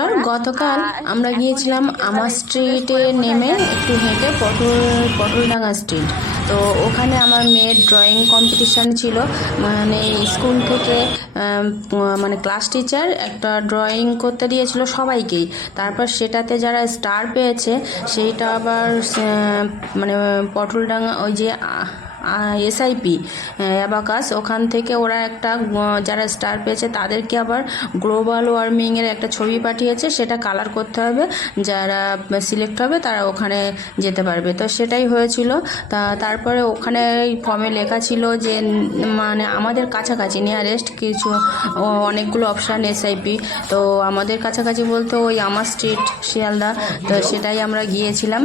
নমস্কার। গতকাল আমরা গিয়েছিলাম আমার স্ট্রিটে নেমে একটু হেঁটে পটলডাঙ্গা স্ট্রিট। তো ওখানে আমার মেয়ের ড্রয়িং কম্পিটিশান ছিল, মানে স্কুল থেকে মানে ক্লাস টিচার একটা ড্রয়িং করতে দিয়েছিল সবাইকেই। তারপর সেটাতে যারা স্টার পেয়েছে সেইটা আবার মানে পটলডাঙ্গা ওই যে এসআইপি অ্যাবাকাস, ওখান থেকে ওরা একটা যারা স্টার পেয়েছে তাদেরকে আবার গ্লোবাল ওয়ার্মিংয়ের একটা ছবি পাঠিয়েছে, সেটা কালার করতে হবে, যারা সিলেক্ট হবে তারা ওখানে যেতে পারবে। তো সেটাই হয়েছিল। তারপরে ওখানে ফর্মে লেখা ছিল যে মানে আমাদের কাছাকাছি নিয়ারেস্ট কিছু অনেকগুলো অপশান এসআইপি, তো আমাদের কাছাকাছি বলতে ওই আমার স্ট্রিট শিয়ালদা। তো সেটাই আমরা গিয়েছিলাম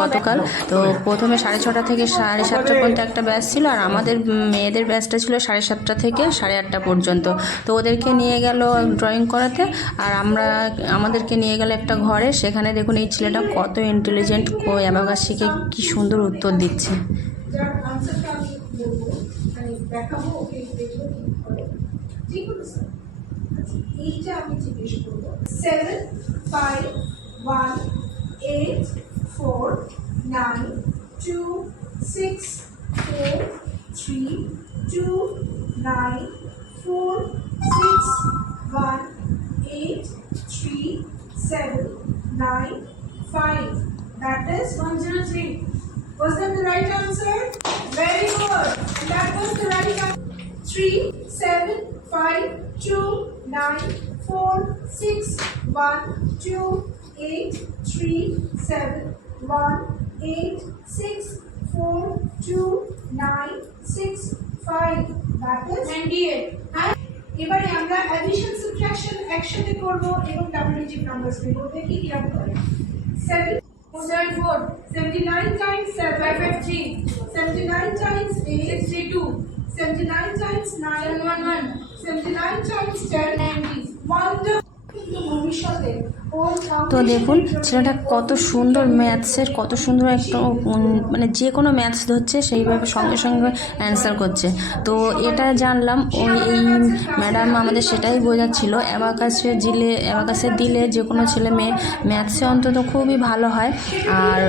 গতকাল। তো প্রথমে 6:30 থেকে 7:30 পর্যন্ত একটা ব্যাচ ছিল, আর আমাদের মেয়েদের ব্যাচটা ছিল 7:30 থেকে 8:30 পর্যন্ত। তো ওদেরকে নিয়ে গেল ড্রয়িং করাতে, আর আমাদেরকে নিয়ে গেল একটা ঘরে। সেখানে দেখুন এই ছেলেটা কত ইন্টেলিজেন্ট, অ্যাবাকাস শিখে কি সুন্দর উত্তর দিচ্ছে। এইটা আমি জিজ্ঞেস করবো 7 5 1 8 4 9 2 6 4 3 2 9 4 6 1 8 3 7 9 5. That is 103. Was that the right answer? Very good. And that was the right answer. 3 7 5 2 9 4 6 1 2 8 3 7 1 8 6 4 2 9 6 5. That is 98. এবারে আমরা অ্যাডিশন সাবট্রাকশন একসাথে করব এবং ডাবল ডিজিট নাম্বারস নেব। দেখি কি রকম করে। 7 4 79 times 7 553 79 times 8 62 79 times 9 111 79 times 10 90. Wonderful. ভবিষ্যতে তো দেখুন ছেলেটা কত সুন্দর ম্যাথসের, কত সুন্দর একটা মানে যে কোনো ম্যাথস ধরছে সেইভাবে সঙ্গে সঙ্গে অ্যান্সার করছে। তো এটা জানলাম এই ম্যাডাম আমাদের সেটাই বোঝাচ্ছিল, অ্যাবাকাসে দিলে যে কোনো ছেলে মেয়ে ম্যাথসে অন্তত খুবই ভালো হয়। আর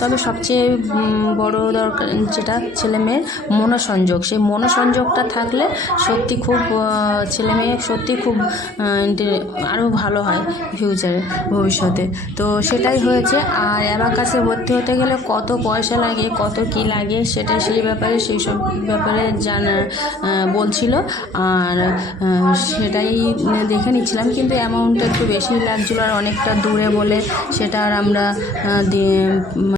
তবে সবচেয়ে বড় দরকার যেটা ছেলে মেয়ের মনোসংযোগ, সেই মনোসংযোগটা থাকলে সত্যি খুব ছেলে মেয়ে সত্যি খুব আরও ভালো হয় ফিউচারে, ভবিষ্যতে। তো সেটাই হয়েছে। আর অ্যাবাকাসে ভর্তি হতে গেলে কত পয়সা লাগে, কত কি লাগে, সেই সব ব্যাপারে জানা বলছিল। আর সেটাই দেখে নিচ্ছিলাম, কিন্তু অ্যামাউন্টটা একটু বেশি লাগছিলো, আর অনেকটা দূরে বলে সেটা আর আমরা